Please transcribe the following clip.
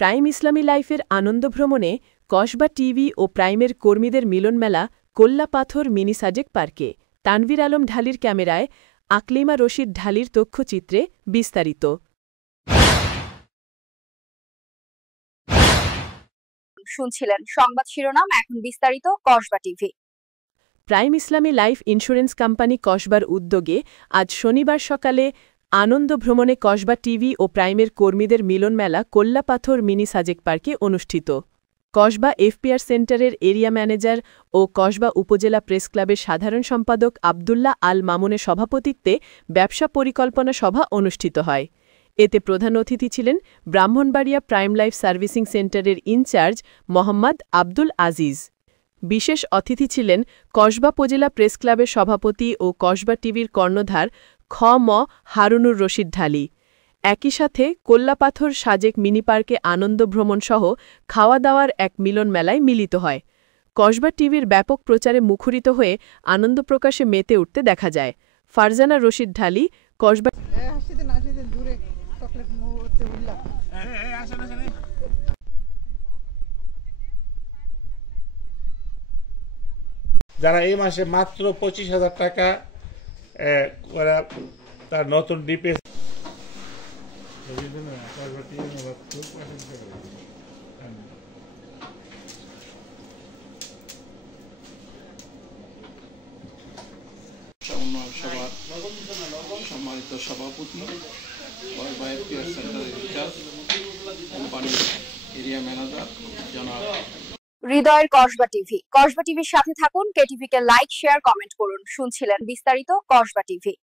Prime ইসলামী লাইফের আনন্দ ভ্রমণে Kasba TV ও প্রাইমের কর্মীদের মিলনমেলা কোল্লাপাথর মিনি সাজেক পার্কে তানভীর আলম ঢালির ক্যামেরায় আকলিমা রশিদ ঢালির তথ্যচিত্রে বিস্তারিত। শুনছিলেন সংবাদ শিরোনাম, এখন বিস্তারিত। কসবা টিভি। প্রাইম ইসলামী লাইফ ইন্স্যুরেন্স কোম্পানি কসবার উদ্যোগে আজ শনিবার সকালে আনন্দ ভ্রমণে কসবা টিভি ও প্রাইমের কর্মীদের মিলনমেলা কোল্লাপাথর মিনি সাজেক পার্কে অনুষ্ঠিত। কসবা এফপিআর সেন্টারের এরিয়া ম্যানেজার ও কসবা উপজেলা প্রেস ক্লাবের সাধারণ সম্পাদক আবদুল্লাহ আল মামুনের সভাপতিত্বে ব্যবসা পরিকল্পনা সভা অনুষ্ঠিত হয়। এতে প্রধান অতিথি ছিলেন ব্রাহ্মণবাড়িয়া প্রাইম লাইফ সার্ভিসিং সেন্টারের ইনচার্জ মোহাম্মদ আব্দুল আজিজ। বিশেষ অতিথি ছিলেন কসবা উপজেলা প্রেস ক্লাবের সভাপতি ও কসবা টিভির কর্ণধার খ ম হারুনুর রশিদ ঢালি। একই সাথে কোল্লাপাথর সাজেক মিনি পার্কে আনন্দ ভ্রমণসহ খাওয়া দাওয়ার এক মিলন মেলায় মিলিত হয়। কসবা টিভির ব্যাপক প্রচারে মুখরিত হয়ে আনন্দ প্রকাশে মেতে উঠতে দেখা যায়। ফারজানা রশিদ ঢালি কসবা যারা এই মাসে মাত্র 25,000 টাকা তার নতুন ডিপে সম্মানিত সভাপতি, কোম্পানির এরিয়া ম্যানেজার জনাব হৃদয়ের কসবা টিভি। কসবা টিভির সাথে থাকুন, কেটিভিকে লাইক, শেয়ার, কমেন্ট করুন। শুনছিলেন বিস্তারিত। কসবা টিভি।